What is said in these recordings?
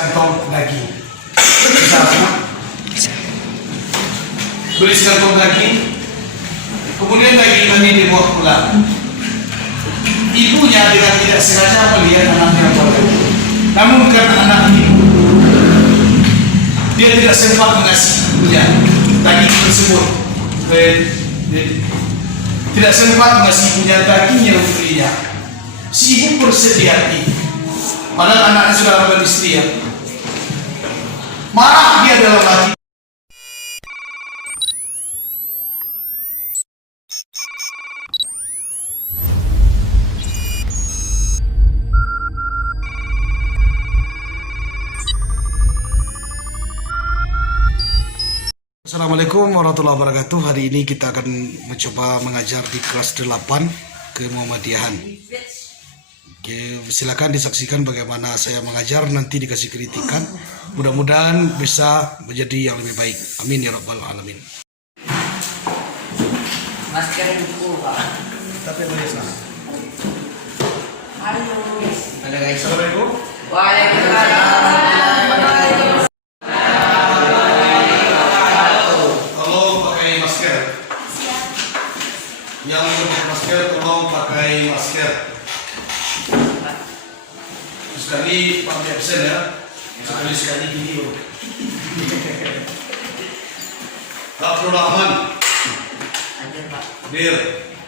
sekantong daging. Misalnya, beli sekantong daging, kemudian daging ini dibuat pulang. Ibunya dengan tidak sengaja melihat anaknya boleh. Namun karena anak ibu, dia tidak sempat mengasih ibunya daging tersebut. Tidak sempat mengasih ibunya daging yang dibelinya. Si ibu bersedih hati. Padahal anaknya sudah beristri ya. Marah dia dalam hati. Assalamualaikum warahmatullahi wabarakatuh. Hari ini kita akan mencoba mengajar di kelas 8 ke Muhammadiyahan. Oke, silakan disaksikan bagaimana saya mengajar, nanti dikasih kritikan. Mudah-mudahan bisa menjadi yang lebih baik. Amin ya rabbal alamin. Masker buku, Pak. Tapi boleh sah. Halo. Halo guys. Assalamualaikum. Waalaikumsalam. Tolong pakai masker. Yang belum pakai masker, tolong pakai masker. Sekali pakai absen ya. Sekali gini bro. Abdul Rahman. Hadir, Pak. Hadir.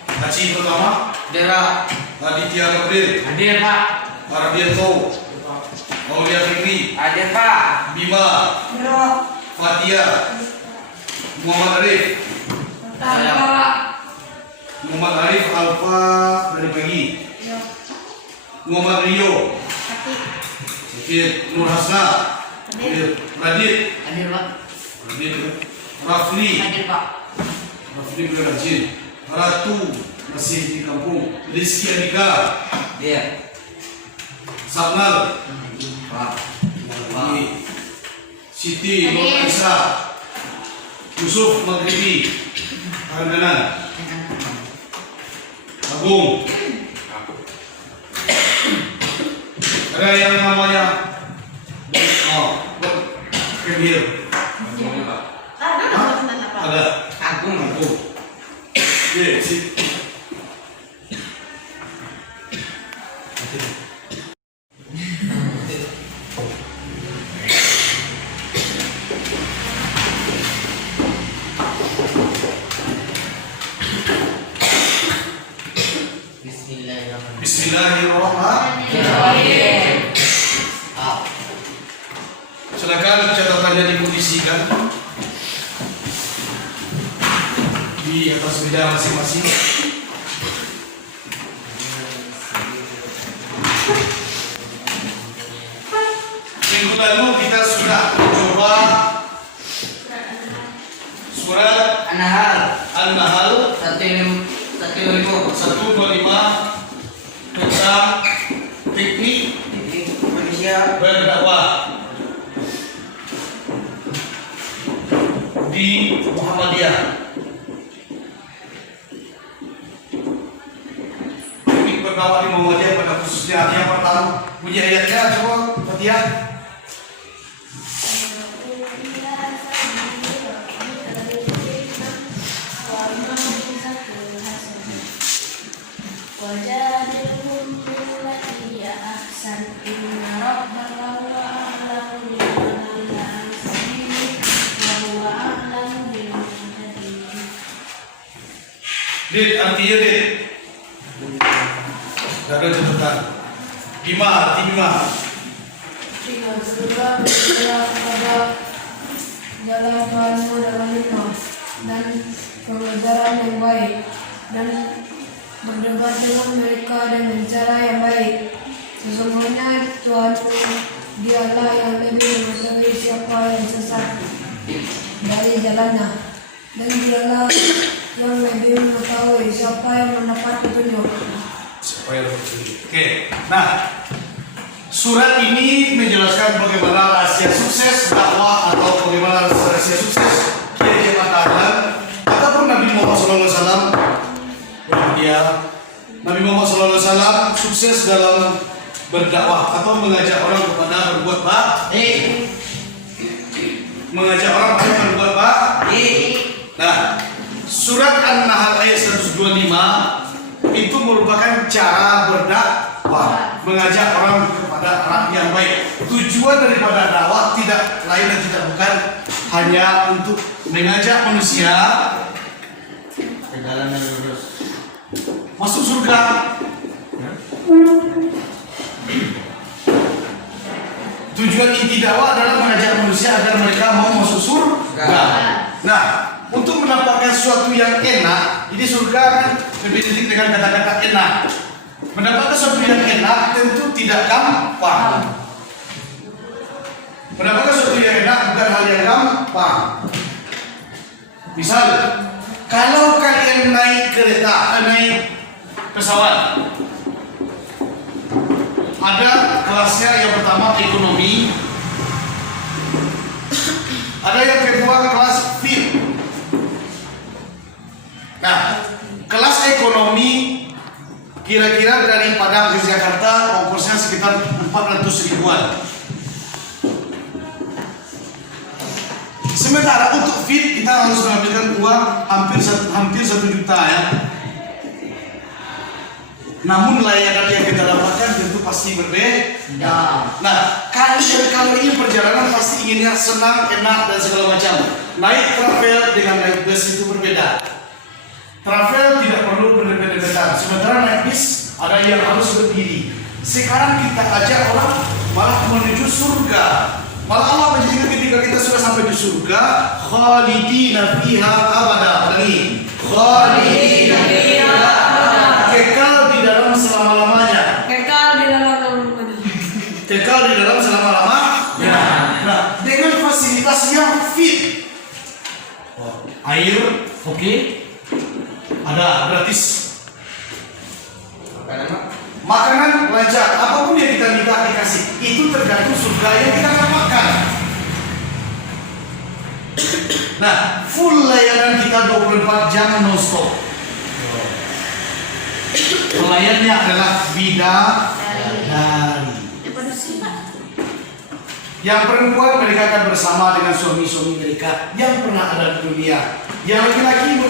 Haji pertama. Hadir, Pak. Aditya Gabriel. Hadir, Pak. Ardianto. Aulia Fikri. Hadir, Pak. Bima. Fatia. Muhammad Arif. Hadir, Pak. Muhammad Arif Alfa dari pagi. Muhammad Rio. Nur Hasna. Radit. Hadir, Pak. Radit. Rafli. Hadir, Pak. Rafli boleh rajin. Ratu masih di kampung. Rizky Andika. Hadir. Sabnal. Pak. Siti Nur Isa. Yusuf Maghribi. Tangan kanan. Agung. Ada yang namanya Kemir. Ada Agung. Agung. Ye, si. Bismillahirrahmanirrahim. Silakan catatannya dikondisikan di atas meja masing-masing. Minggu lalu kita sudah coba surat An-Nahl 125 tentang teknik Indonesia berdakwah di Muhammadiyah. Teknik berdakwah di Muhammadiyah pada khususnya yang pertama. Bunyi ayatnya coba Fatihah. Dit, artinya dit. Gak ada catatan. Bima, arti Bima. Berdoa kepada jalan Tuhanmu dalam hikmah dan pengajaran yang baik, dan berdebat dengan mereka dengan cara yang baik. Sesungguhnya Tuhanmu, dialah yang lebih mengetahui siapa yang sesat dari jalannya, dan dialah yang lebih mengetahui siapa yang mendapat petunjuk. Oke, nah surat ini menjelaskan bagaimana rahasia sukses dakwah atau bagaimana rahasia sukses kiai Mataran ataupun Nabi Muhammad SAW. Dia Nabi Muhammad SAW sukses dalam berdakwah atau mengajak orang kepada berbuat baik. mengajak orang untuk berbuat baik. Nah, surat An-Nahl ayat 125 itu merupakan cara berdakwah, mengajak orang kepada arah yang baik. Tujuan daripada dakwah tidak lain dan tidak bukan hanya untuk mengajak manusia Ke jalan yang lurus. masuk surga. Tujuan inti dakwah adalah mengajak manusia agar mereka mau masuk surga. Nah, untuk mendapatkan sesuatu yang enak, ini surga kan identik dengan kata-kata enak. Mendapatkan sesuatu yang enak tentu tidak gampang. Mendapatkan sesuatu yang enak bukan hal yang gampang. Misal, kalau kalian naik kereta, naik pesawat, ada kelasnya yang pertama ekonomi, ada yang kedua kelas VIP. Nah, kelas ekonomi kira-kira dari Padang ke Jakarta ongkosnya sekitar 400 ribuan. Sementara untuk VIP kita harus menghabiskan uang hampir 1 juta ya. Namun layanan yang kita dapatkan tentu pasti berbeda. Nah, kalian kalau ini perjalanan pasti inginnya senang, enak dan segala macam. Naik travel dengan naik bus itu berbeda. Travel tidak perlu berdekatan. Sementara naik bis ada yang harus berdiri. Sekarang kita ajak orang malah menuju surga. Malah Allah menjadikan ketika kita sudah sampai di surga, khalidina fiha abada. Lagi, khalidina fiha kekal di dalam selama-lamanya. Kekal di dalam namanya. Kekal di dalam selama-lamanya. Nah, dengan fasilitas yang fit. Air, oke. Ada gratis. Makanan lancar, apapun yang kita minta dikasih. Itu tergantung surga yang kita dapatkan. Nah, full layanan kita 24 jam non-stop. Pelayannya adalah bidadari. Yang perempuan mereka akan bersama dengan suami-suami mereka yang pernah ada di dunia. Yang laki-laki,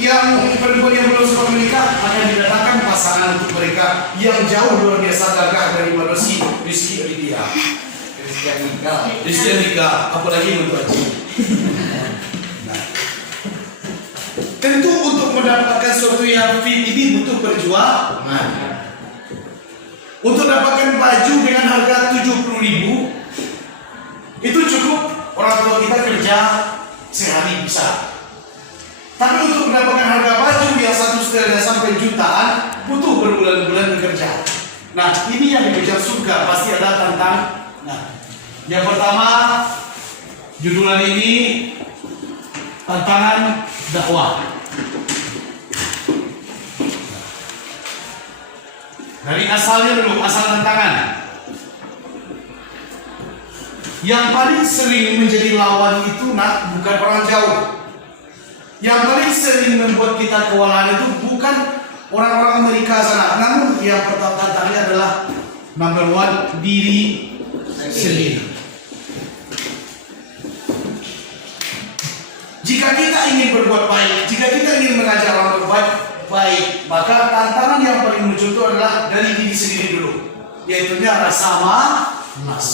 yang perempuan yang belum sempat menikah akan didatangkan pasangan untuk mereka yang jauh luar biasa gagah dari manusia. Rizki Lydia, Rizki Andika, apalagi untuk Haji. Nah, tentu untuk mendapatkan sesuatu yang fit ini butuh perjuangan. Untuk dapatkan baju dengan harga 70.000 itu cukup orang tua kita kerja sehari bisa. Tapi untuk mendapatkan harga baju yang 1,5 sampai jutaan butuh berbulan-bulan bekerja. Nah, ini yang dikejar surga, pasti ada tantang. Nah, yang pertama judulan ini tantangan dakwah. Dari asalnya dulu, asal tantangan. Yang paling sering menjadi lawan itu bukan orang jauh. Yang paling sering membuat kita kewalahan itu bukan orang-orang Amerika sana. Namun yang pertama tantangannya adalah number 1, diri sendiri. Jika kita ingin berbuat baik, jika kita ingin mengajak orang berbuat baik, maka tantangan yang paling muncul itu adalah dari diri sendiri dulu, yaitu rasa malas.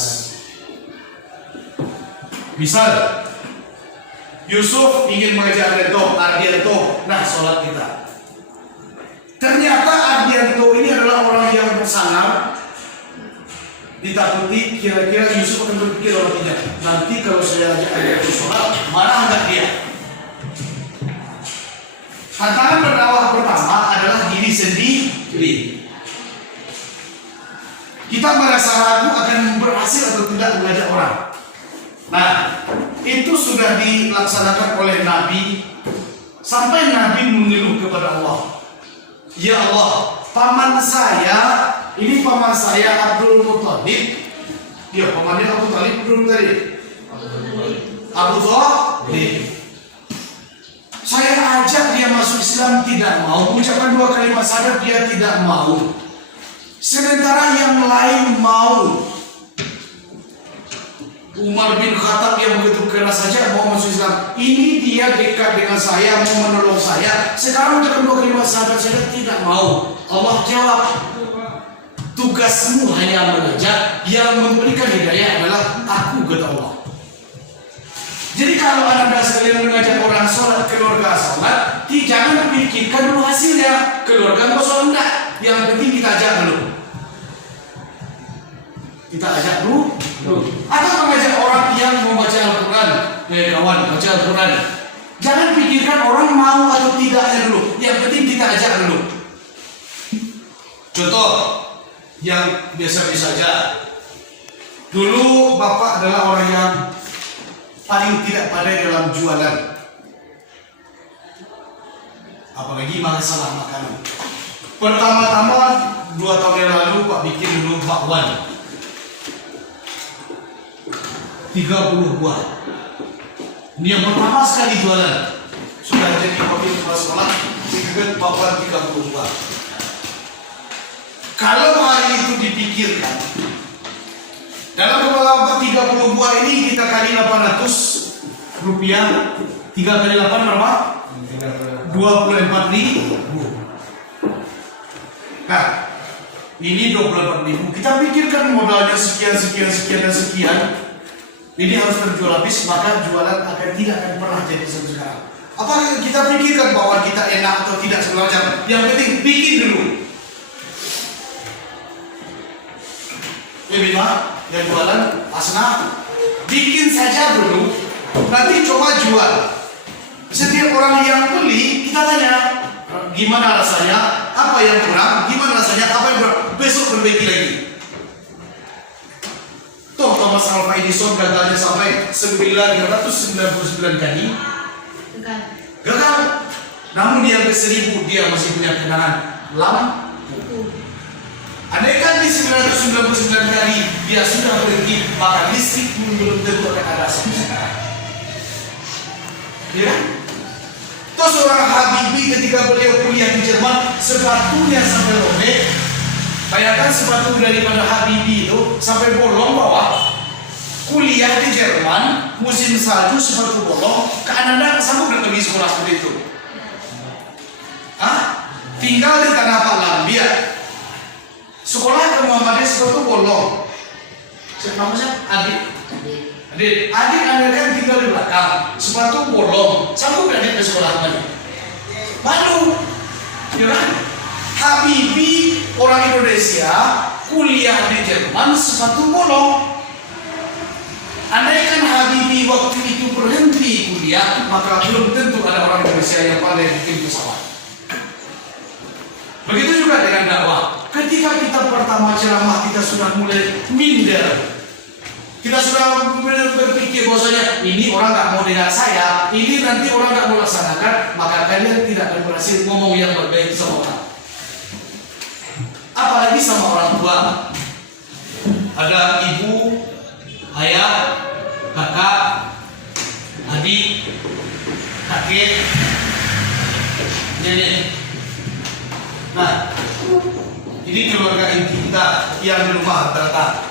Misal Yusuf ingin mengajak Ardianto, nah sholat kita. Ternyata Ardianto ini adalah orang yang bersangar, ditakuti kira-kira Yusuf akan berpikir orang tidak. Nanti kalau saya ajak Ardianto sholat, marah enggak dia? Tantangan berdakwah pertama adalah diri sendiri. Kita merasa ragu akan berhasil atau tidak mengajak orang. Nah, itu sudah dilaksanakan oleh Nabi sampai Nabi mengeluh kepada Allah. Ya Allah, paman saya Abdul Muttalib. Ya, pamannya Abu Talib belum tadi. Abu Talib. Saya ajak dia masuk Islam tidak mau, ucapkan 2 kalimat syahadat dia tidak mau. Sementara yang lain mau. Umar bin Khattab yang begitu keras saja mau masuk Islam. Ini dia dekat dengan saya, mau menolong saya. Sekarang dia kedua kalimat sahabat saya tidak mau. Allah jawab, tugasmu hanya mengajar, yang memberikan hidayah adalah aku, kata Allah. Jadi kalau anda sekalian mengajak orang sholat, keluarga sholat, jangan pikirkan dulu hasilnya. Keluarga mau sholat enggak? Yang penting kita ajak dulu. Kita ajak dulu. Atau mengajak orang yang membaca Al-Quran, kawan, baca Al-Quran. Jangan pikirkan orang mau atau tidaknya dulu. Yang penting kita ajak dulu. Contoh yang biasa-biasa saja. Dulu bapak adalah orang yang paling tidak pandai dalam jualan, apalagi masalah makanan. Pertama-tama 2 tahun yang lalu Pak bikin dulu bakwan 30 buah. Ini yang pertama sekali jualan. Sudah jadi kopi kepala sekolah, bikin bakwan 30 buah. Kalau hari itu dipikirkan, dalam kepala 30 buah ini kita kali 800 rupiah, 3 kali 8 berapa? 24.000. Nah, ini 24.000. Kita pikirkan modalnya sekian, dan sekian. Ini harus terjual habis, maka jualan tidak akan pernah jadi seperti sekarang. Apa kita pikirkan bahwa kita enak atau tidak segala macam? Yang penting bikin dulu. Bima, yang jualan Asna, bikin saja dulu, nanti coba jual. Setiap orang yang beli, kita tanya, gimana rasanya, apa yang kurang, gimana rasanya, apa yang kurang, besok perbaiki lagi. Toh Thomas Alva Edison gagalnya sampai 999 kali. Gagal. Namun di angka 1000 dia masih punya kenangan lampu. Andaikan di 999 kali dia sudah berhenti, maka listrik pun belum tentu akan ada sampai sekarang. Ya? Toh seorang Habibie ketika beliau kuliah di Jerman, sepatunya sampai robek. Bayangkan sepatu daripada Habibie itu sampai bolong bawah. Kuliah di Jerman, musim salju sepatu bolong, ke Anda sanggup nggak pergi sekolah seperti itu? Hah? Tinggal di tanah Palambia. Sekolah ke Muhammadiyah sepatu bolong. Siapa siapa? Adik Anda kan tinggal di belakang, sepatu bolong. Sanggup nggak ke sekolah lagi? Malu, ya kan? Habibie orang Indonesia kuliah di Jerman sepatu bolong. Andaikan Habibie waktu itu berhenti kuliah, maka belum tentu ada orang Indonesia yang pandai bikin pesawat. Begitu juga dengan dakwah. Ketika kita pertama ceramah, kita sudah mulai minder. Kita sudah mulai berpikir bahwasanya ini orang nggak mau dengar saya, ini nanti orang nggak mau laksanakan, maka kalian tidak akan berhasil ngomong yang berbaik sama orang. Apalagi sama orang tua. Ada ibu, ayah, kakak, adik, kakek, nenek. Nah, ini keluarga inti kita yang di rumah rata-rata.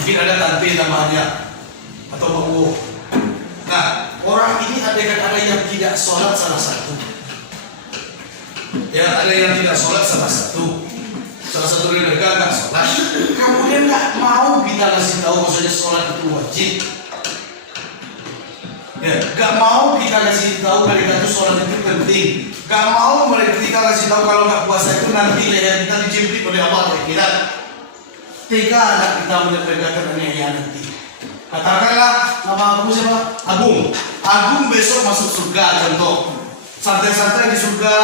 Mungkin ada tante namanya atau babu. Nah, orang ini ada yang tidak sholat salah satu. Ya, ada yang tidak sholat salah satu. Salah satu dari mereka nggak sholat. Kemudian nggak mau kita kasih tahu maksudnya sholat itu wajib. Ya, nggak mau kita kasih tahu mereka itu sholat itu penting. Nggak mau mereka kita kasih tahu kalau nggak puasa itu nanti leher kita dijepit oleh Allah. Kira tega anak kita menyampaikan aniaya nanti. Katakanlah nama aku siapa? Agung. Agung besok masuk surga contoh. Santai-santai di surga,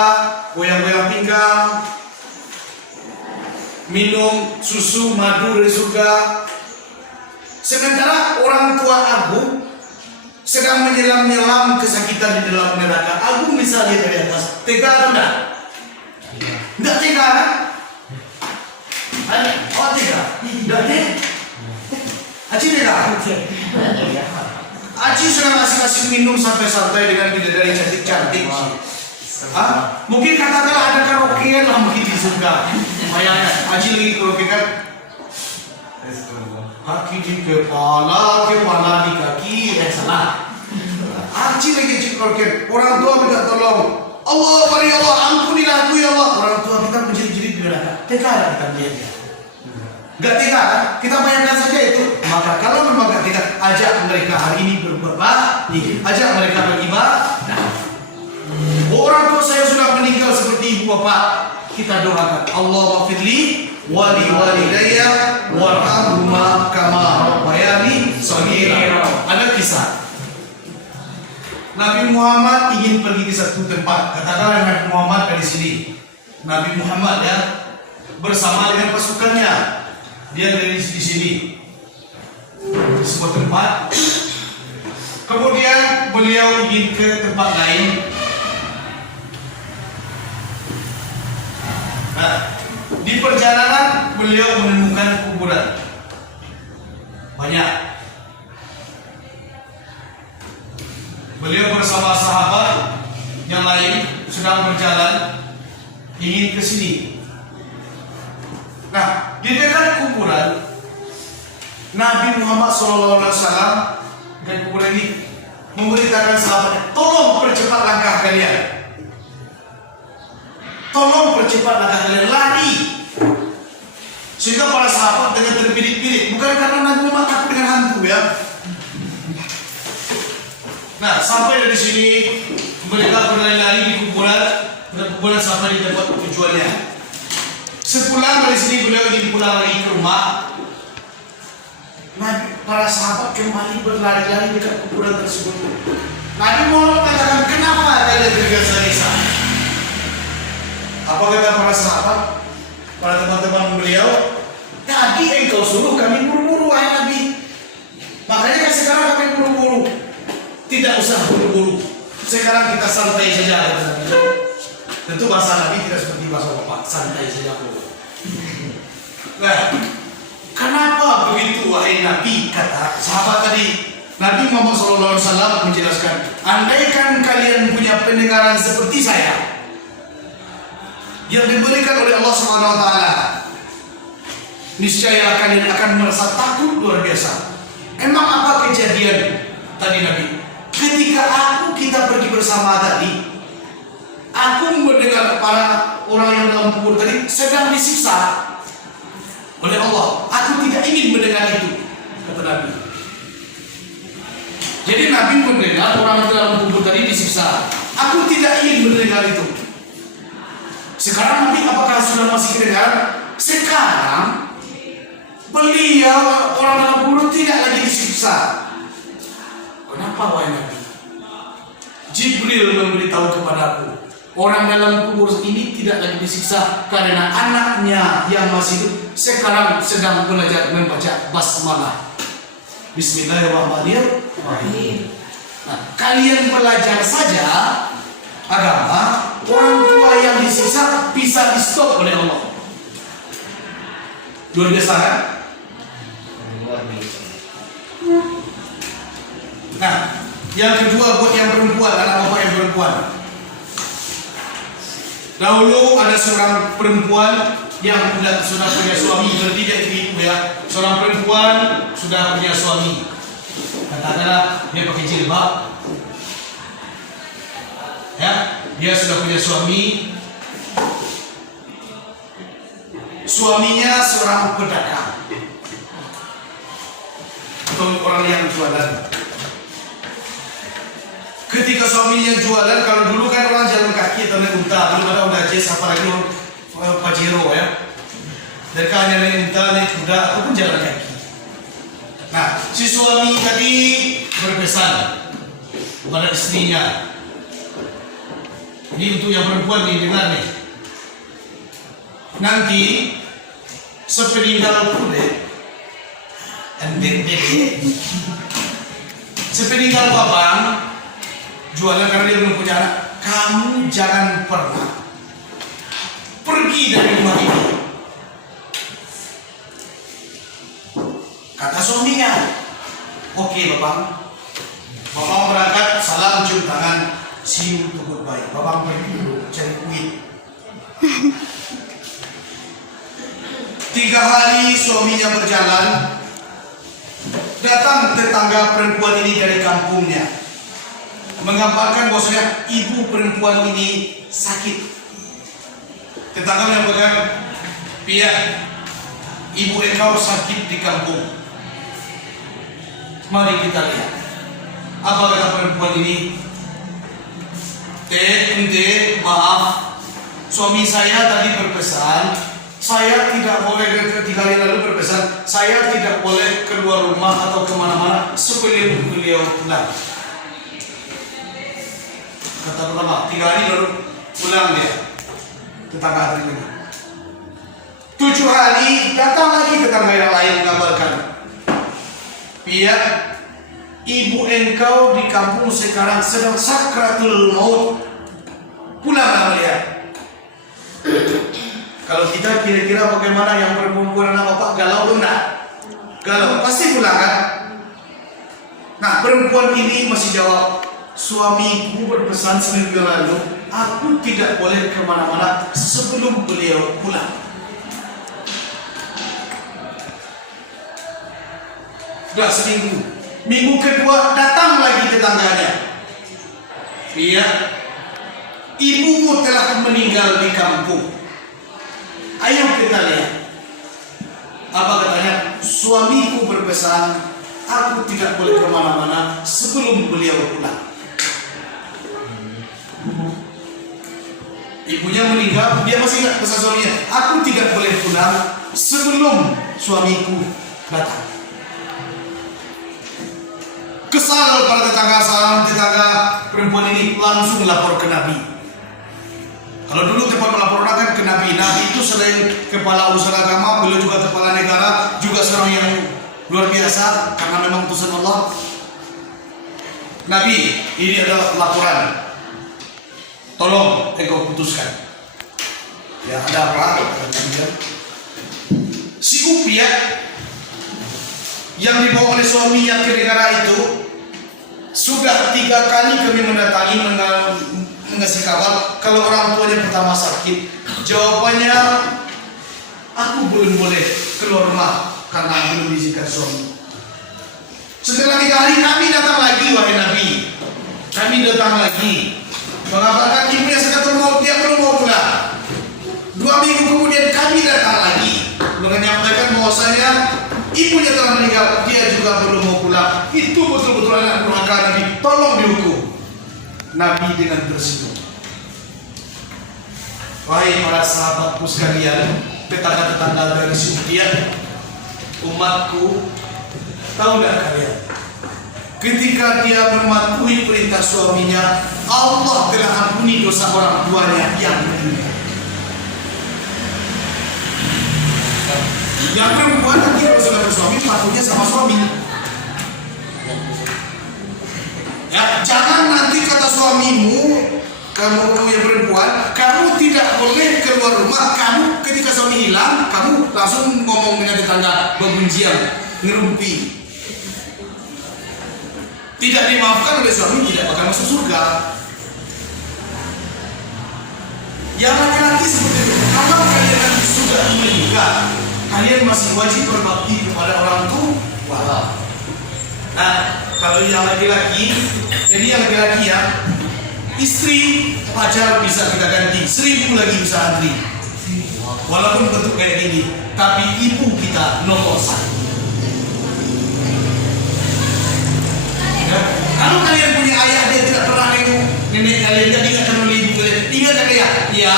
goyang-goyang pinggang, minum susu madu dari surga. Sementara orang tua Agung sedang menyelam-nyelam kesakitan di dalam neraka. Agung bisa lihat dari atas. Tega atau enggak? Enggak tega kan? Oh tega? Enggak tega? Aci tega? Aci sudah ngasih minum santai-santai dengan bidadari cantik-cantik. Mungkin katakanlah ada karaokean lah mungkin di surga. Bayangkan, Aci lagi karaokean. Kaki di kepala di kaki, salah. Aci lagi cikorkan. Orang tua minta tolong. Allah, beri Allah, ampunilah aku ya Allah. Orang tua kita menjerit-jerit di neraka. Tega kita melihat dia. Gak tega kan? Kita bayangkan saja itu. Maka kalau memang gak tega, ajak mereka hari ini berbuat baik. Ajak mereka beribadah. Orang tua saya sudah meninggal seperti ibu bapak. Kita doakan Allah wafidli wali walidayya warhamhuma kama rabbayani shaghira. Ada kisah Nabi Muhammad ingin pergi ke satu tempat. Katakanlah Nabi Muhammad dari sini. Nabi Muhammad ya bersama dengan pasukannya. Dia dari di sini di sebuah tempat. Kemudian beliau ingin ke tempat lain. Nah, di perjalanan beliau menemukan kuburan banyak. Beliau bersama sahabat yang lain sedang berjalan ingin ke sini. Nah, di dekat kuburan Nabi Muhammad SAW dan kuburan ini memberitakan sahabatnya, tolong percepat langkah kalian. Tolong percepat langkah kalian, lari. Sehingga para sahabat dengan terbirit-birit, bukan karena Nabi Muhammad takut dengan hantu ya. Nah, sampai dari sini mereka berlari-lari di kuburan dan kuburan sampai di tempat tujuannya. Sepulang dari sini beliau ingin pulang lagi ke rumah. Nah, para sahabat kembali berlari-lari dekat kuburan tersebut. Nabi Muhammad katakan, kenapa kalian tergesa-gesa? Apa kata para sahabat, para teman-teman beliau? Tadi engkau suruh kami buru-buru, wahai Nabi. Makanya kan sekarang kami buru-buru. Tidak usah buru-buru. Sekarang kita santai saja. Tentu bahasa Nabi tidak seperti bahasa Bapak, santai saja. Nah, kenapa begitu wahai Nabi? Kata sahabat tadi. Nabi Muhammad SAW menjelaskan, andaikan kalian punya pendengaran seperti saya yang diberikan oleh Allah SWT, niscaya kalian akan merasa takut luar biasa. Emang apa kejadian tadi Nabi? Ketika kita pergi bersama tadi, aku mendengar para orang yang dalam kubur tadi sedang disiksa oleh Allah. Aku tidak ingin mendengar itu, kata Nabi. Jadi Nabi mendengar orang yang dalam kubur tadi disiksa. Aku tidak ingin mendengar itu. Sekarang Nabi apakah sudah masih kedengaran? Sekarang beliau orang dalam kubur tidak lagi disiksa. Kenapa wahai Nabi? Jibril memberitahu kepadaku, orang dalam kubur ini tidak lagi disiksa karena anaknya yang masih hidup sekarang sedang belajar membaca basmalah. Bismillahirrahmanirrahim. Nah, kalian belajar saja agama, orang tua yang disiksa bisa di stop oleh Allah. Luar biasa kan? Nah, yang kedua buat yang perempuan, anak bapak yang perempuan. Dahulu ada seorang perempuan yang sudah punya suami, bertiga ibu ya. Seorang perempuan sudah punya suami. Katakanlah dia pakai jilbab. Ya, dia sudah punya suami. Suaminya seorang pedagang atau orang yang jualan. Ketika suaminya jualan, kalau dulu kan orang jalan kaki atau naik unta, belum ada Honda Jazz, apalagi Pajero ya. Mereka hanya naik unta, naik kuda ataupun jalan kaki. Nah, si suami tadi berpesan kepada istrinya. Ini untuk yang perempuan didengar nih. Nanti sepeninggal kulit, sepeninggal babang jualan karena dia belum punya anak, kamu jangan pernah pergi dari rumah ini. Kata suaminya, oke bapak. Bapak berangkat, salam cium tangan, see you to goodbye. Bapak pergi dulu cari duit. 3 hari suaminya berjalan, datang tetangga perempuan ini dari kampungnya, mengabarkan bahwasanya ibu perempuan ini sakit. Tetangga menyampaikan, "Pia, ibu engkau sakit di kampung. Mari kita lihat." Apa kata perempuan ini? "Ente, maaf, suami saya tadi berpesan, saya tidak boleh, 3 hari lalu berpesan, saya tidak boleh keluar rumah atau kemana-mana sebelum beliau pulang." Kata pertama, 3 hari lalu pulang dia. Tetangga hari ini. 7 hari datang lagi tetangga yang lain mengabarkan, "Pia, ibu engkau di kampung sekarang sedang sakratul maut. Pulanglah melihat." Kalau kita kira-kira bagaimana yang perempuan anak bapak galau enggak? Galau, pasti pulang kan? Nah, perempuan ini masih jawab, "Suamiku berpesan seminggu lalu, aku tidak boleh kemana-mana sebelum beliau pulang." Sudah seminggu. Minggu kedua datang lagi tetangganya, "Iya, ibumu telah meninggal di kampung. Ayo kita lihat." Apa katanya? "Suamiku berpesan, aku tidak boleh kemana-mana sebelum beliau pulang." Ibunya meninggal, dia masih ingat pesan suaminya, "Aku tidak boleh pulang sebelum suamiku datang." Kesal para tetangga perempuan ini langsung lapor ke Nabi. Kalau dulu tempat melaporkan ke Nabi, Nabi itu selain kepala urusan agama, beliau juga kepala negara, juga seorang yang luar biasa karena memang utusan Allah. "Nabi, ini ada laporan, tolong engkau putuskan." "Ya, ada apa?" "Si Upia yang dibawa oleh suaminya ke negara itu sudah 3 kali kami mendatangi mengasih kabar kalau orang tuanya pertama sakit. Jawabannya, aku belum boleh keluar rumah karena belum diizinkan suami. Setelah 3 hari kami datang lagi, wahai Nabi. Kami datang lagi mengabarkan ibunya sakit mau, dia belum mau pulang. 2 minggu kemudian kami datang lagi menyampaikan bahwasanya ibunya telah meninggal, dia juga belum mau pulang. Itu betul-betul anak durhaka Nabi, tolong dihukum." Nabi dengan tersenyum, "Wahai para sahabatku sekalian, tetangga-tetangga dari Sufyan, umatku, tahu tidak kalian? Ketika dia mematuhi perintah suaminya, Allah telah ampuni dosa orang tuanya yang meninggal." Yang perempuan nanti kalau sudah bersuami, patuhnya sama suami. Ya, jangan nanti kata suamimu, kamu yang perempuan, kamu tidak boleh keluar rumah. Kamu ketika suami hilang, kamu langsung ngomong dengan tetangga, berbenjian, ngerumpi. Tidak dimaafkan oleh suami, tidak bakal masuk surga. Yang laki-laki seperti itu, kalau kalian sudah meninggal, kalian masih wajib berbakti kepada orang tua. Nah, kalau yang laki-laki, jadi yang laki-laki ya, istri pacar bisa kita ganti, 1000 lagi bisa antri. Walaupun bentuk kayak gini, tapi ibu kita nomor 1. Ya, kalau kalian punya ayah dia tidak pernah nengok nenek kalian, jadi nggak kenal ibu kalian, ingat kan ya,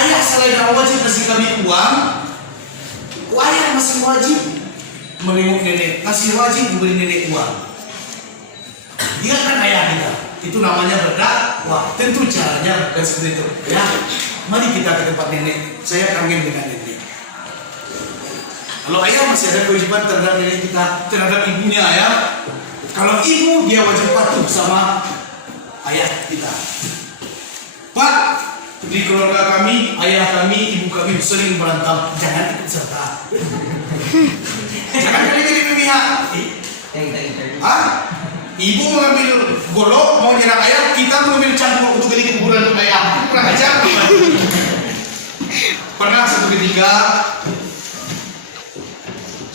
ayah selain wajib kasih kami uang, ayah masih wajib menengok nenek, masih wajib memberi nenek uang. Ingat kan ayah kita, itu namanya berdakwah. Tentu caranya bukan seperti itu. Ya, mari kita ke tempat nenek, saya kangen dengan nenek. Kalau ayah masih ada kewajiban terhadap nenek kita, terhadap ibunya ayah. Kalau ibu, dia wajib patuh sama ayah kita. Pak, di keluarga kami, ayah kami, ibu kami sering berantem, jangan ikut serta. Jangan kali jadi pihak. Ibu mengambil golok mau nyerang ayah, kita mengambil cangkuk untuk jadi kuburan untuk ayah. Kurang ajar. Pernah satu ketika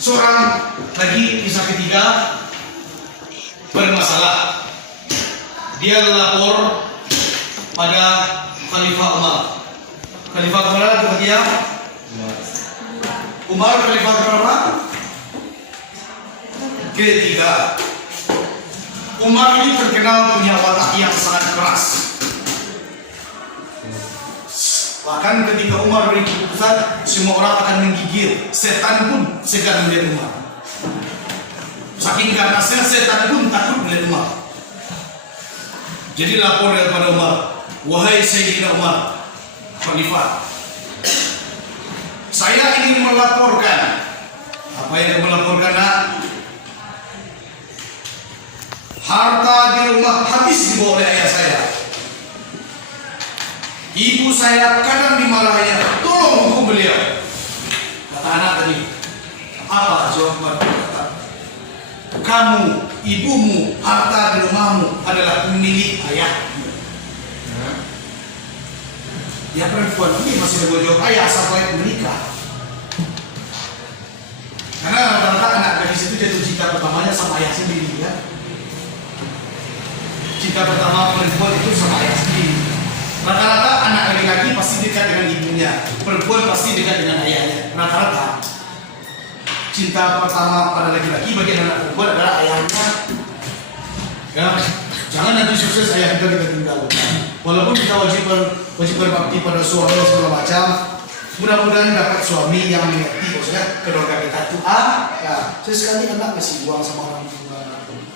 Seorang lagi kisah ketiga bermasalah. Dia lapor pada Khalifah Umar. Khalifah keberapa itu dia? Umar Khalifah keberapa? Ketiga. Umar ini terkenal punya watak yang sangat keras. Bahkan ketika Umar beri keputusan, semua orang akan menggigil. Setan pun segan melihat Umar. Saking ganasnya, setan pun takut melihat Umar. Jadi lapor kepada Umar, wahai Sayyidina Umar, Khalifah, saya ingin melaporkan. Apa yang melaporkan? Harta di rumah habis dibawa oleh ayah saya. Ibu saya kadang dimarahinya. Tolong hukum beliau. Kata anak tadi, apa jawaban? Kamu, ibumu, harta di rumahmu adalah milik ayah. Ya perempuan ini masih boleh jawab ayah asal baik menikah. Karena rata-rata anak gadis itu jatuh cinta pertamanya sama ayah sendiri, ya. Cinta pertama perempuan itu sama ayah sendiri. Rata-rata anak laki-laki pasti dekat dengan ibunya, perempuan pasti dekat dengan ayahnya. Rata-rata cinta pertama pada laki-laki bagi anak perempuan adalah ayahnya. Ya, jangan nanti sukses ayah kita tinggal. Walaupun kita wajib berbakti pada suami dan segala macam, mudah-mudahan dapat suami yang mengerti, maksudnya keluarga kita tuh ya, sesekali anak kasih uang sama orang tua.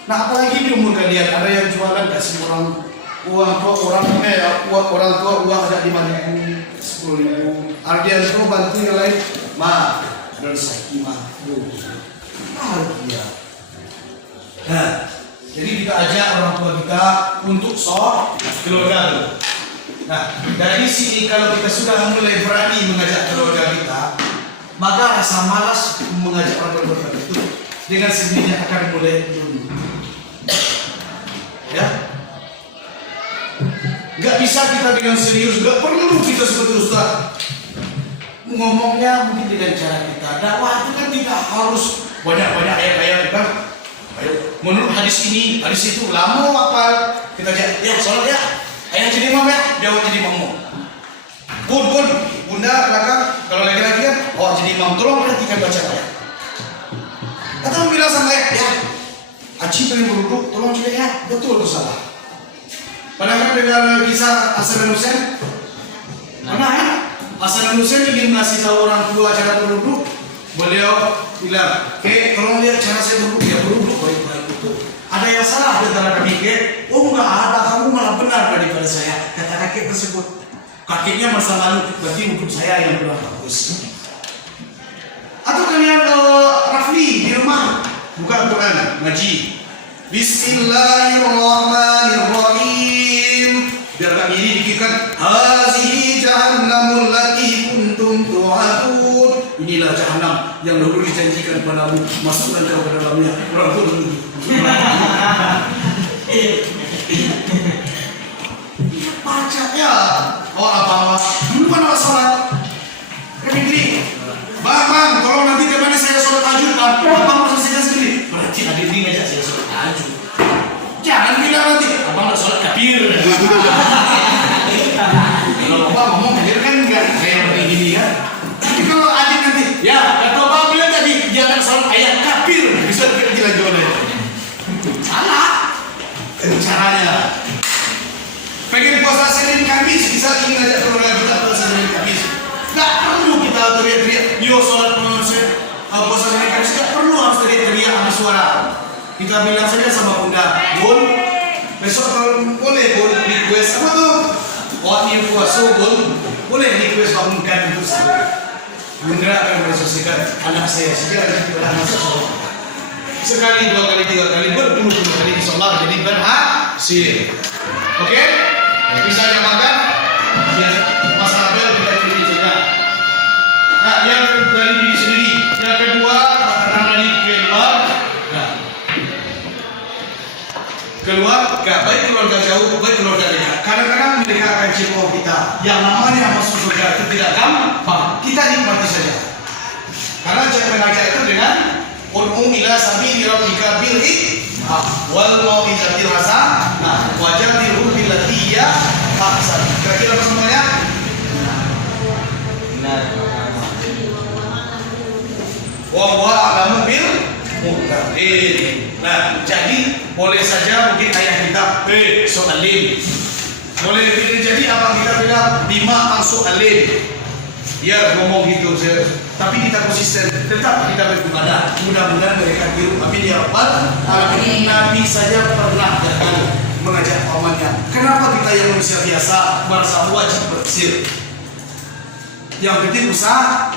Nah, apalagi di umur kalian ada yang jualan kasih orang uang tua orang tua uang ada 5.000, 10.000. Ardian itu bantu yang lain, dan sakimah. Dia. Nah, jadi kita ajak orang tua kita untuk keluarga. Nah, dari sini kalau kita sudah mulai berani mengajak keluarga kita, maka rasa malas mengajak orang keluarga itu dengan sendirinya akan mulai turun. Ya, nggak bisa kita dengan serius, nggak perlu kita seperti Ustaz. Ngomongnya mungkin dengan cara kita. Dakwah itu kan tidak harus banyak-banyak ayat-ayat kan. Ayo, menurut hadis ini, hadis itu lama apa? Kita ajak, ya sholat ya. Ayah jadi imam ya, jawab jadi imam. Bunda belakang, kalau laki-laki kan, jadi imam, tolong perhatikan baca ayat. Atau bilang sama ya, Aci pengen beruduk, tolong juga ya, betul atau salah. Padahal dengan kisah Hasan dan Husain, mana ya? Hasan dan Husain ingin ngasih tahu orang tua cara beruduk, beliau bilang, tolong lihat cara saya beruduk, ya beruduk baik-baik itu. Ada yang salah antara kami oh enggak ada, kamu malah benar daripada saya, kata kakek tersebut. Kakeknya masa lalu, berarti hukum saya yang kurang bagus. Atau kalian Rafli di rumah buka Quran, ngaji. Bismillahirrahmanirrahim. Biar kami ini dikirkan hazihi jahannamul lati kuntum tu'adun. Inilah jahannam yang dahulu dijanjikan padamu, masukkan kau ke dalamnya. Orang pun begitu. Baca ya. Abang dulu kan awak sholat. Gini. Bang, tolong nanti kemana saya sholat tahajud, Bang. Abang masuk saja sendiri. Berarti adik ini ngajak saya sholat tahajud. Jangan bilang nanti abang nak sholat kafir. Kalau abang ngomong kafir kan enggak kayak begini ya. Tapi kalau adik nanti, ya kata abang bilang tadi dia akan sholat ayat kafir, bisa kita jualnya. Salah. Caranya. Pengen puasa Senin Kamis, bisa ingin ngajak keluarga kita puasa Senin Kamis. Gak perlu kita teriak-teriak, yo sholat puasa Senin Kamis, gak perlu harus teriak-teriak sama suara. Kita bilang saja sama Bunda, Bun, besok kalau boleh Bun request apa tuh? Ini puasa Bun, boleh request bangunkan untuk saya. Bunda akan meresosikan anak saya segera kita anak saya. Sekali, 2 kali, 3 kali, berpuluh-puluh kali sholat jadi berhasil. Oke? Bisa diamalkan? Ya, Mas Abel kita sendiri juga. Nah, yang dari diri sendiri. Yang kedua, karena dari keluar. Nah, keluar, gak baik keluarga jauh, baik keluarga dekat. Kadang-kadang mereka akan cepoh kita. Yang namanya masuk surga itu tidak gampang. Kita nikmati saja. Karena cara mengajak itu dengan Ud'u ila sabili rabbika bil hikmah wal mau'izatil hasanah wajadilhum billati hiya ahsan. Kira-kira apa semuanya? Wa huwa a'lamu bil muhtadin. Nah, jadi boleh saja mungkin ayah kita soalim. Boleh jadi apa kita bilang 5 masuk alim. Ya ngomong gitu, tapi kita konsisten, tetap kita beribadah. Mudah-mudahan mereka biru. Amin ya rabbal alamin. Nabi saja pernah mengajak pamannya. Kenapa kita yang manusia biasa merasa wajib bersih? Yang penting usaha.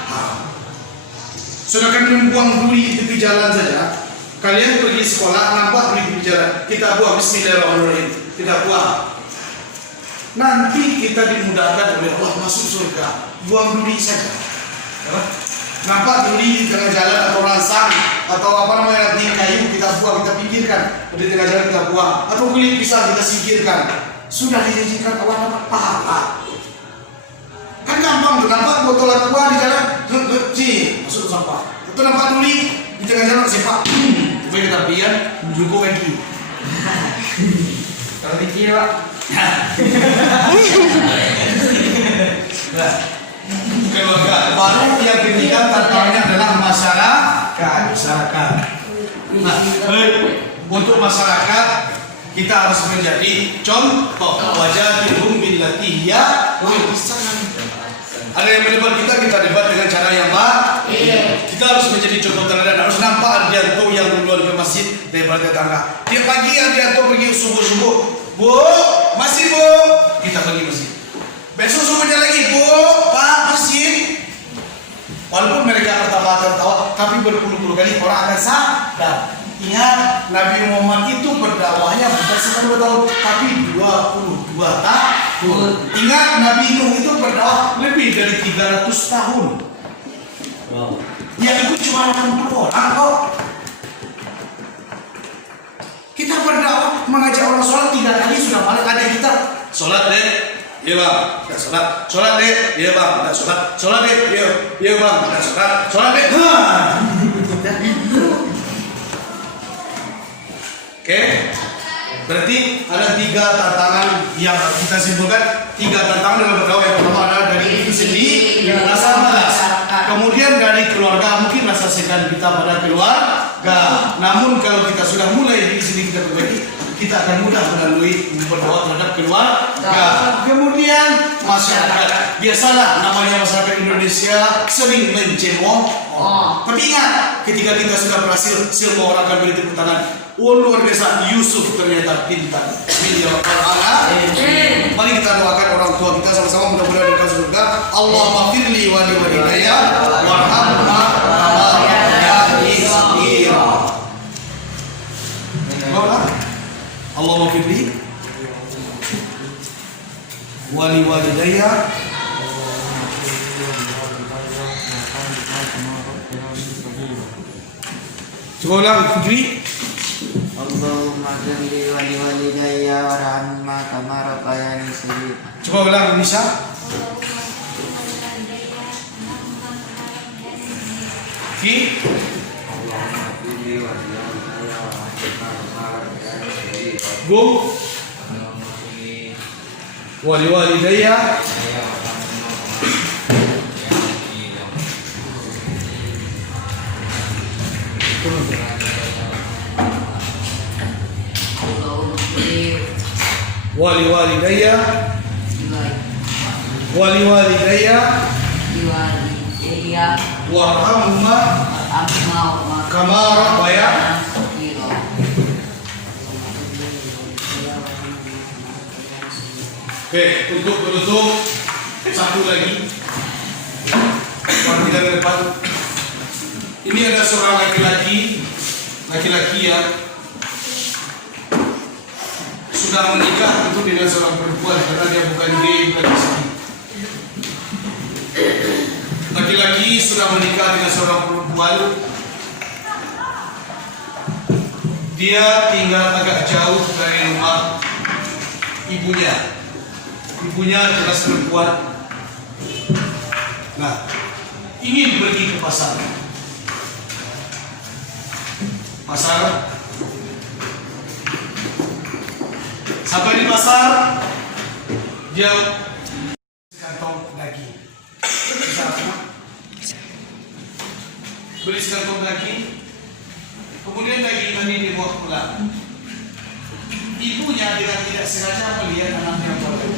Sedangkan membuang duri di tepi jalan saja. Kalian pergi sekolah nampak duri di tepi jalan, kita buang bismillahirrahmanirrahim, kita buang. Nanti kita dimudahkan oleh Allah masuk surga. Buang duri saja. Nampak duri di tengah jalan atau rangsang atau apa namanya di kayu, kita buang, kita pinggirkan. Di tengah jalan kita buang. Atau kulit pisang kita singkirkan. Sudah dijanjikan Allah dapat pahala. Kan gampang tuh, nampak botol aqua di jalan, masuk ke sampah. Itu nampak duri di tengah jalan sepak. Coba kita pian, jumbo kaki. Kalau dikira Pak. Keluarga baru yang ketiga tantangannya adalah masyarakat. Nah, untuk masyarakat kita harus menjadi contoh. Wajadilhum billati hiya ahsan. Ada yang mendebat kita debat dengan cara yang baik. Kita harus menjadi contoh teladan. Harus nampak Ardianto yang duluan ke masjid daripada tetangga. Tiap pagi Ardianto pergi subuh-subuh. Bu, masih bu, kita pergi masjid. Besok subuhnya lagi, bu, pak, masjid. Walaupun mereka tertawa, tapi berpuluh-puluh kali orang akan sadar. Ingat, Nabi Muhammad itu berdakwahnya bukan 10 tahun, tapi 22 tahun. Ingat, Nabi Nuh itu berdakwah lebih dari 300 tahun. Yang ikut cuma 80 orang kok. Kita berdakwah mengajak orang sholat 3 kali sudah paling ada kita sholat deh, iya bang, tidak sholat deh, iya bang, tidak sholat deh, iya bang, tidak sholat deh. Oke, berarti ada 3 tantangan yang kita simpulkan. 3 tantangan dalam berdakwah. Yang pertama adalah dari diri sendiri, rasa malas. Kemudian dari keluarga, mungkin rasa segan kita pada keluarga. Namun kalau kita sudah mulai diri sendiri kita perbaiki, kita akan mudah melalui berdoa terhadap keluarga. Kemudian masyarakat. Biasalah namanya masyarakat Indonesia sering mencemooh. Tapi ingat, ketika kita sudah berhasil, semua orang akan beri tepuk tangan. Luar biasa, Yusuf ternyata pintar. Mari kita doakan orang tua kita sama-sama mudah-mudahan mereka surga. Allahumma firli wa li walidayya warhamhuma kama rabbayani shaghira. Allahumma firli wa li walidayya coba ulang, Fikri. Allahumma ghfirli wa li walidayya warhamhuma kama rabbayani shaghira. Coba ulang, bisa? Ki? Gum? Wali walidayya wali walidayya warhamhuma kama rabbayani. Oke, untuk penutup satu lagi kita ke depan. Ini ada seorang laki-laki ya sudah menikah tentu dengan seorang perempuan karena dia bukan gay, bukan lesbi. Laki-laki sudah menikah dengan seorang perempuan. Dia tinggal agak jauh dari rumah ibunya. Ibunya jelas perempuan. Nah, ingin pergi ke pasar. Pasar. Sampai di pasar, dia sekantong daging. Beli sekantong daging, kemudian daging ini dibawa pulang. Ibunya dengan tidak sengaja melihat anaknya berbuat.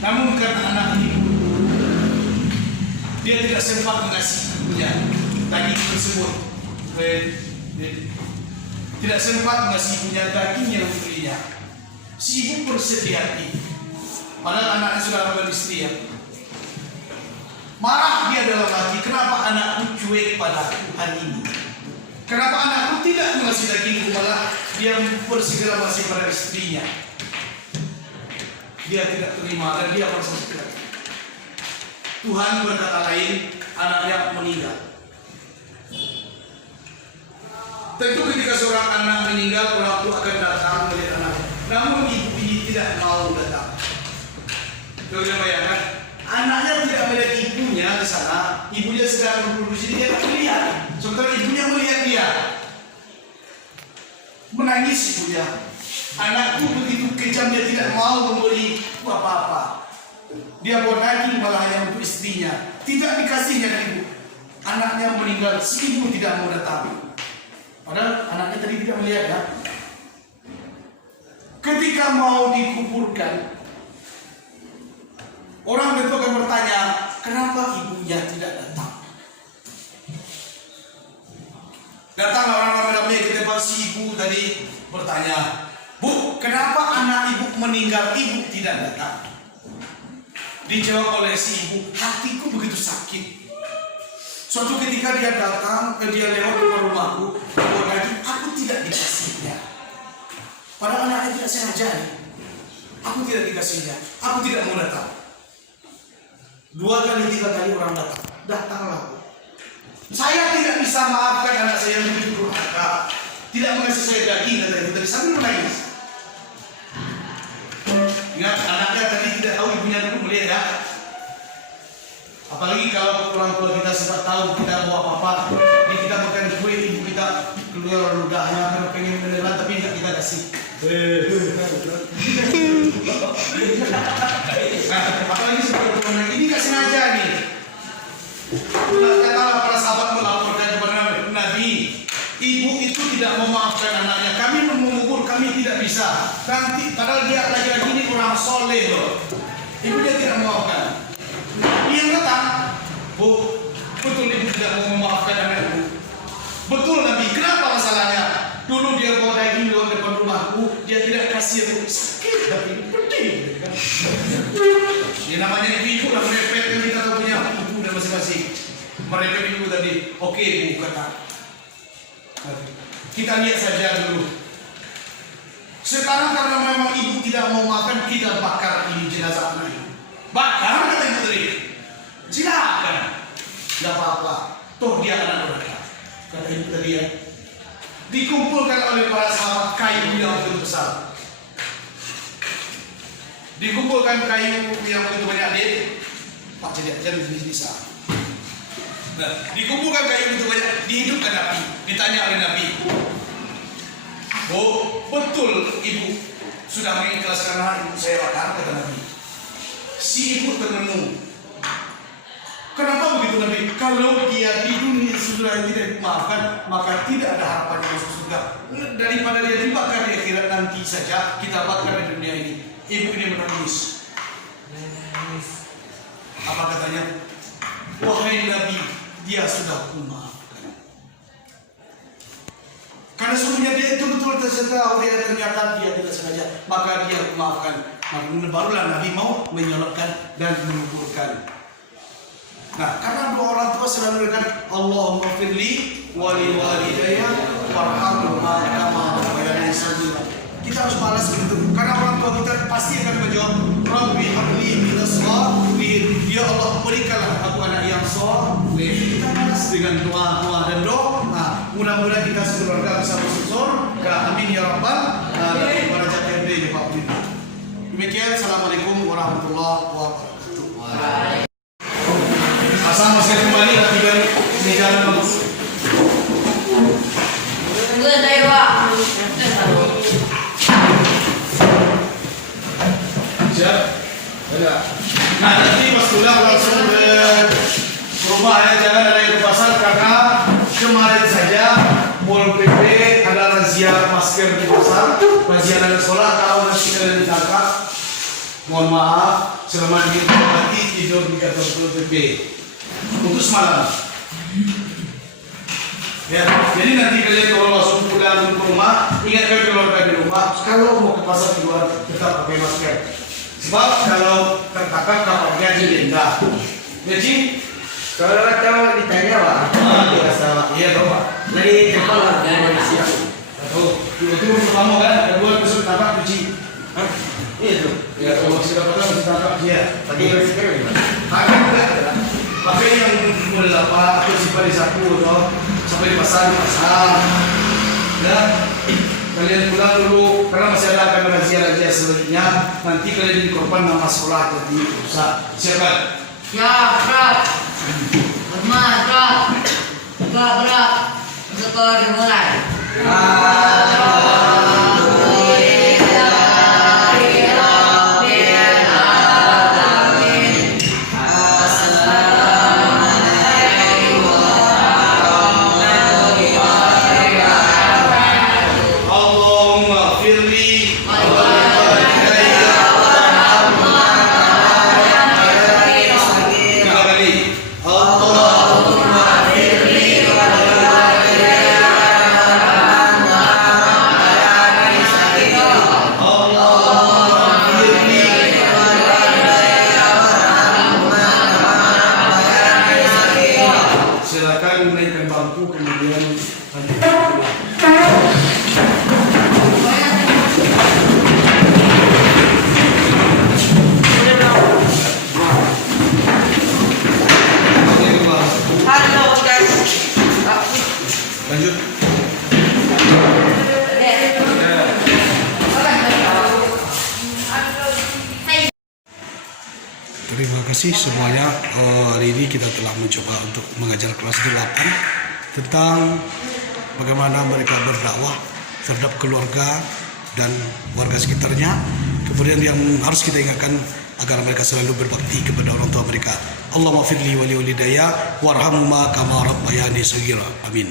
Namun karena anak ibu, dia tidak sempat mengasih ibunya daging tersebut. Tidak sempat mengasih ibunya daging yang dibelinya. Si ibu bersedih hati. Padahal anaknya sudah beristri ya. Marah dia dalam hati, kenapa anakku cuek pada hari ini? Kenapa anakku tidak mengasih dagingku, malah dia bersegera masih pada istrinya? Dia tidak terima dan dia merasa segera. Tuhan berkata lain, anaknya meninggal. Tentu ketika seorang anak meninggal, orang tua akan datang melihat anaknya. Namun ibu ini tidak mau datang. Coba bayangkan, anaknya tidak melihat ibunya di sana, ibunya sedang berproduksi, dia tidak melihat. Sementara ibunya melihat dia. Menangis ibunya. Anakku begitu kejam, dia tidak mau memberi apa-apa. Dia buat daging malah hanya untuk istrinya. Tidak dikasihnya ibu. Anaknya meninggal, si ibu tidak mau datang. Padahal anaknya tadi tidak melihat ya. Ketika mau dikuburkan, orang tentu akan bertanya, kenapa ibunya tidak datang? Datanglah orang-orang ramai ke tempat si ibu tadi bertanya, Bu, kenapa anak ibu meninggal, ibu tidak datang? Dijawab oleh si ibu, hatiku begitu sakit. Suatu ketika dia datang, dia lewat ke rumahku, aku tidak dikasihnya. Padahal anaknya tidak sengaja. Aku tidak dikasihnya. Aku tidak mau datang. 2 kali 3 kali orang datang. Datanglah. Saya tidak bisa maafkan anak saya yang begitu durhaka. Tidak mengasih saya daging kata itu tadi sambil menangis. Ingat anaknya tadi tidak tahu ibunya dulu melihat ya. Apalagi kalau orang tua kita sempat tahu kita mau apa-apa, kita makan kue, ibu kita keluar ludahnya karena pengen menelan tapi tidak kita kasih. Nah, apalagi seperti teman ini nggak sengaja nih. Katalah para sahabat melaporkan kepada Nabi, ibu itu tidak memaafkan anaknya. Kami mengubur, kami tidak bisa. Nanti padahal dia lagi-lagi ini orang soleh loh. Ibu dia tidak memaafkan. Yang datang, Bu, betul ibu tidak mau memaafkan anakku. Betul Nabi, kenapa masalahnya? Dulu dia bawa daging lewat depan rumahku, dia tidak kasih aku, sakit tapi pedih. Ya namanya ibu lah merepet kan kita tahu punya ibu dan masing-masing. Merepet ibu tadi, oke Bu kata. Kita lihat saja dulu. Sekarang karena memang ibu tidak mau makan, kita bakar ini jenazah anak ibu. Bakar kata ibu tadi. Silakan, tidak apa-apa. Toh dia anak mereka. Kata ibu tadi ya. Dikumpulkan oleh para sahabat kayu yang begitu besar. Dikumpulkan kayu yang begitu banyak deh. Pak jadi bisa. Nah, dikumpulkan kayu begitu banyak, dihidupkan api. Ditanya oleh Nabi, oh betul ibu sudah mengikhlaskan anak ibu saya bakar, kata Nabi. Si ibu termenung. Kenapa begitu Nabi? Kalau dia di dunia sudah tidak dimaafkan, maka tidak ada harapan masuk surga. Daripada dia dibakar di akhirat nanti saja, kita bakar di dunia ini. Ibu ini menangis. Apa katanya? Wahai Nabi, dia sudah kumaafkan. Karena sungguhnya dia itu betul tersentuh, dia ternyata dia tidak sengaja, maka dia kumaafkan. Maka barulah Nabi mau menyolokkan dan menguburkan. Nah, karena dua orang tua selalu mengatakan Allahumma firli wali walidayya warhamhuma kama rabbayani shaghira. Kita harus balas begitu. Karena orang tua kita pasti akan menjawab Rabbi habli minas shalihin. Ya Allah, berikanlah aku anak yang saleh. Kita balas dengan doa dan doa. Nah, mudah-mudahan kita sekeluarga bisa masuk surga. Amin ya rabbal alamin. Pada jatuh ya Pak Budi. Demikian, assalamualaikum warahmatullahi wabarakatuh. Sama saya kembali lagi dari jalan bagus. Siap? Ada. Nah, nanti pas pulang langsung ke rumah ya, jangan ada yang ke pasar karena kemarin saja Pol PP ada razia masker di pasar, razia anak sekolah. Kalau nanti kalian ditangkap, mohon maaf, selamat menikmati tidur di kantor Pol PP untuk semalam. Ya, jadi nanti kalian kalau langsung pulang ke rumah, ingatkan keluarga di rumah, kalau mau ke pasar di luar tetap pakai masker. Sebab kalau tertangkap kapalnya didenda. Jadi Kalau tahu ditanya Pak, apa sama? iya dong Pak. Lagi kepala Malaysia. Oh, itu pertama kan, kedua besok tangkap cuci. Hah? Iya tuh. Ya, kalau masih dapat masih tangkap dia. Tadi masker gimana? Pakai yang mulai apa atau simpan di saku atau sampai di pasar. Ya, kalian pulang dulu karena masih ada akan razia-razia selanjutnya. Nanti kalian jadi korban nama sekolah jadi rusak. Siapa? Siap, berat. Hormat, berat. Enggak berat. Skor dimulai. Allahumma firli tiga kali. Silakan menaikkan bangku kemudian lanjut pulang. Halo, guys. Lanjut. Terima kasih semuanya. Hari ini kita telah mencoba untuk mengajar kelas 8 tentang bagaimana mereka berdakwah terhadap keluarga dan warga sekitarnya. Kemudian yang harus kita ingatkan agar mereka selalu berbakti kepada orang tua mereka. Allahumma firli wali walidayya warhamhuma kama rabbayani shaghira. Amin.